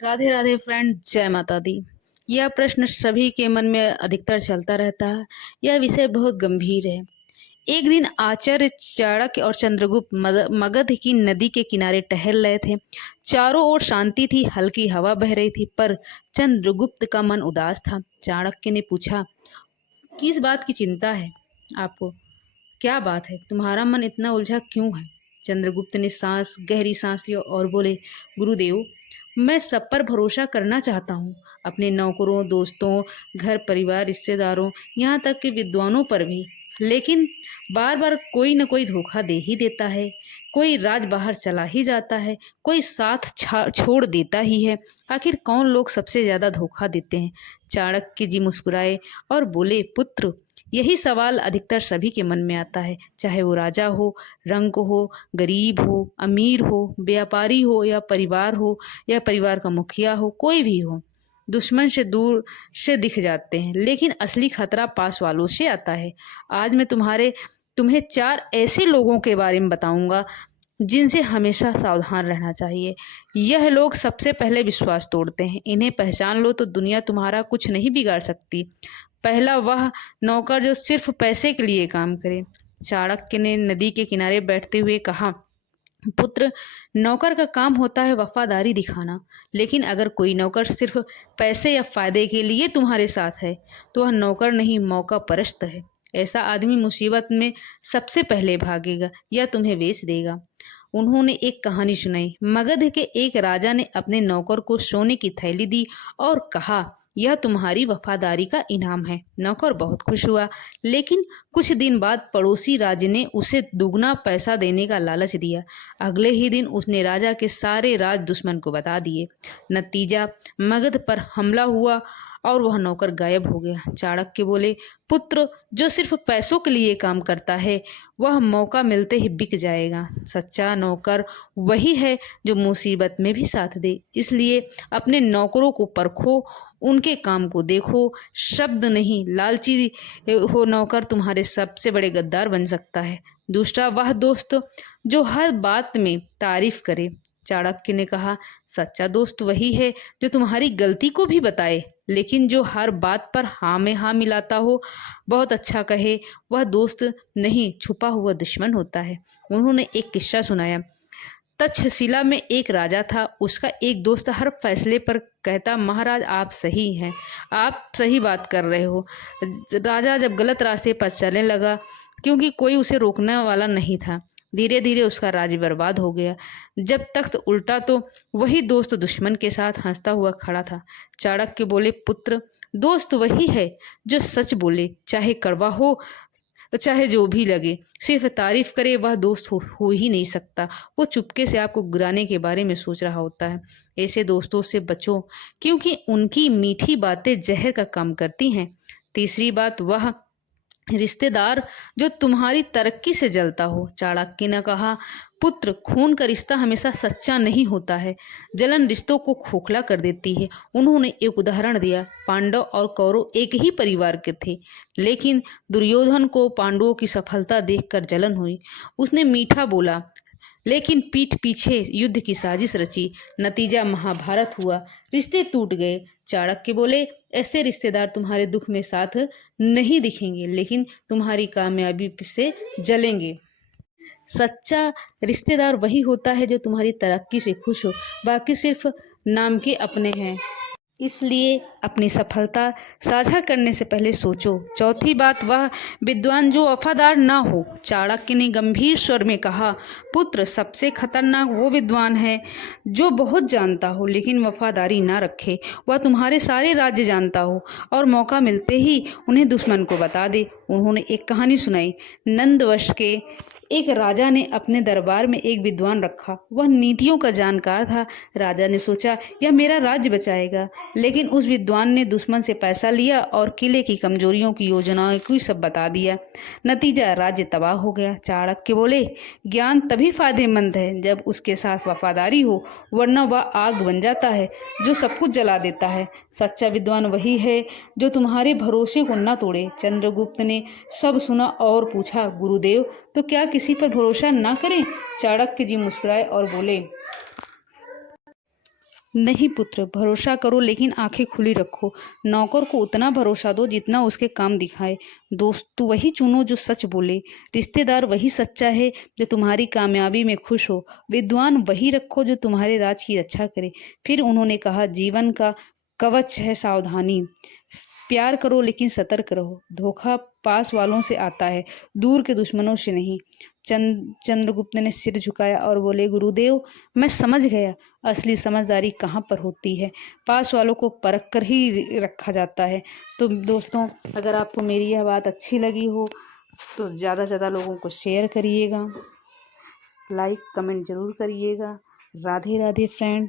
Radhe Radhe friend, जय माता दी। यह प्रश्न सभी के मन में अधिकतर चलता रहता है। यह विषय बहुत गंभीर है। एक दिन आचार्य चाणक्य और चंद्रगुप्त मगध की नदी के किनारे टहल रहे थे। चारों ओर शांति थी, हल्की हवा बह रही थी, पर चंद्रगुप्त का मन उदास था। चाणक्य ने पूछा, किस बात की चिंता है आपको? क्या बात है, तुम्हारा मन इतना उलझा क्यों है? चंद्रगुप्त ने गहरी सांस ली और बोले, गुरुदेव, मैं सब पर भरोसा करना चाहता हूँ, अपने नौकरों, दोस्तों, घर परिवार, रिश्तेदारों, यहाँ तक कि विद्वानों पर भी। लेकिन बार बार कोई न कोई धोखा दे ही देता है। कोई राज बाहर चला ही जाता है, कोई साथ छोड़ देता ही है। आखिर कौन लोग सबसे ज्यादा धोखा देते हैं? चाणक्य जी मुस्कुराए और बोले, पुत्र, यही सवाल अधिकतर सभी के मन में आता है, चाहे वो राजा हो, रंक हो, गरीब हो, अमीर हो, व्यापारी हो या परिवार हो, या परिवार का मुखिया हो, कोई भी हो। दुश्मन से दूर से दिख जाते हैं, लेकिन असली खतरा पास वालों से आता है। आज मैं तुम्हें चार ऐसे लोगों के बारे में बताऊंगा जिनसे हमेशा सावधान रहना चाहिए। यह लोग सबसे पहले विश्वास तोड़ते हैं। इन्हें पहचान लो तो दुनिया तुम्हारा कुछ नहीं बिगाड़ सकती। पहला, वह नौकर जो सिर्फ पैसे के लिए काम करे। चाणक्य ने नदी के किनारे बैठते हुए कहा, पुत्र, नौकर का काम होता है वफादारी दिखाना, लेकिन अगर कोई नौकर सिर्फ पैसे या फायदे के लिए तुम्हारे साथ है तो वह नौकर नहीं, मौका परस्त है। ऐसा आदमी मुसीबत में सबसे पहले भागेगा या तुम्हें बेच देगा। उन्होंने एक कहानी सुनाई। मगध के एक राजा ने अपने नौकर को सोने की थैली दी और कहा, यह तुम्हारी वफादारी का इनाम है। नौकर बहुत खुश हुआ, लेकिन कुछ दिन बाद पड़ोसी राज्य ने उसे दुगना पैसा देने का लालच दिया। अगले ही दिन उसने राजा के सारे राज दुश्मन को बता दिए। नतीजा, मगध पर हमला हुआ और वह नौकर गायब हो गया। चाणक्य बोले, पुत्र, जो सिर्फ पैसों के लिए काम करता है वह मौका मिलते ही बिक जाएगा। सच्चा नौकर वही है जो मुसीबत में भी साथ दे। इसलिए अपने नौकरों को परखो, उनके काम को देखो, शब्द नहीं। लालची हो नौकर तुम्हारे सबसे बड़े गद्दार बन सकता है। दूसरा, वह दोस्त जो हर बात में तारीफ करे। चाणक्य ने कहा, सच्चा दोस्त वही है जो तुम्हारी गलती को भी बताए, लेकिन जो हर बात पर हाँ में हाँ मिलाता हो, बहुत अच्छा कहे, वह दोस्त नहीं, छुपा हुआ दुश्मन होता है। उन्होंने एक किस्सा सुनाया। तक्षशिला में एक राजा था। उसका एक दोस्त हर फैसले पर कहता, महाराज आप सही हैं, आप सही बात कर रहे हो। राजा जब गलत रास्ते पर चलने लगा, क्योंकि कोई उसे रोकने वाला नहीं था, धीरे धीरे उसका राज्य बर्बाद हो गया। जब तख्त उल्टा तो वही दोस्त दुश्मन के साथ हंसता हुआ खड़ा था। चाणक्य बोले, पुत्र, दोस्त वही है जो सच बोले, चाहे कड़वा हो चाहे जो भी लगे। सिर्फ तारीफ करे वह दोस्त हो ही नहीं सकता। वो चुपके से आपको गिराने के बारे में सोच रहा होता है। ऐसे दोस्तों से बचो, क्योंकि उनकी मीठी बातें जहर का काम करती हैं। तीसरी बात, वह रिश्तेदार जो तुम्हारी तरक्की से जलता हो। चाणक्य ने कहा, पुत्र, खून का रिश्ता हमेशा सच्चा नहीं होता है। जलन रिश्तों को खोखला कर देती है। उन्होंने एक उदाहरण दिया। पांडव और कौरव एक ही परिवार के थे, लेकिन दुर्योधन को पांडवों की सफलता देखकर जलन हुई। उसने मीठा बोला, लेकिन पीठ पीछे युद्ध की साजिश रची। नतीजा महाभारत हुआ, रिश्ते टूट गए। चाणक्य बोले, ऐसे रिश्तेदार तुम्हारे दुख में साथ नहीं दिखेंगे, लेकिन तुम्हारी कामयाबी से जलेंगे। सच्चा रिश्तेदार वही होता है जो तुम्हारी तरक्की से खुश हो, बाकी सिर्फ नाम के अपने हैं। इसलिए अपनी सफलता साझा करने से पहले सोचो। चौथी बात, वह विद्वान जो वफादार ना हो। चाणक्य ने गंभीर स्वर में कहा, पुत्र, सबसे खतरनाक वो विद्वान है जो बहुत जानता हो लेकिन वफादारी ना रखे। वह तुम्हारे सारे राज्य जानता हो और मौका मिलते ही उन्हें दुश्मन को बता दे। उन्होंने एक कहानी सुनाई। नंदवंश के एक राजा ने अपने दरबार में एक विद्वान रखा। वह नीतियों का जानकार था। राजा ने सोचा, यह मेरा राज्य बचाएगा, लेकिन उस विद्वान ने दुश्मन से पैसा लिया और किले की कमजोरियों की योजनाओं को सब बता दिया। नतीजा, राज्य तबाह हो गया। चाणक्य बोले, ज्ञान तभी फायदेमंद है जब उसके साथ वफादारी हो, वरना वह आग बन जाता है जो सब कुछ जला देता है। सच्चा विद्वान वही है जो तुम्हारे भरोसे को न तोड़े। चंद्रगुप्त ने सब सुना और पूछा, गुरुदेव, तो क्या किसी पर भरोसा ना करें? चाणक्य जी मुस्कुराए और बोले, नहीं पुत्र, भरोसा करो लेकिन आंखें खुली रखो। नौकर को उतना भरोसा दो जितना उसके काम दिखाए। दोस्त तो वही चुनो जो सच बोले। रिश्तेदार वही सच्चा है जो तुम्हारी कामयाबी में खुश हो। विद्वान वही रखो जो तुम्हारे राज की रक्षा करे। फिर उन्होंने कहा, जीवन का कवच है सावधानी। प्यार करो लेकिन सतर्क रहो। धोखा पास वालों से आता है, दूर के दुश्मनों से नहीं। चंद्रगुप्त ने सिर झुकाया और बोले, गुरुदेव, मैं समझ गया असली समझदारी कहाँ पर होती है। पास वालों को परख कर ही रखा जाता है। तो दोस्तों, अगर आपको मेरी यह बात अच्छी लगी हो तो ज़्यादा से ज़्यादा लोगों को शेयर करिएगा, लाइक कमेंट ज़रूर करिएगा। राधे राधे फ्रेंड।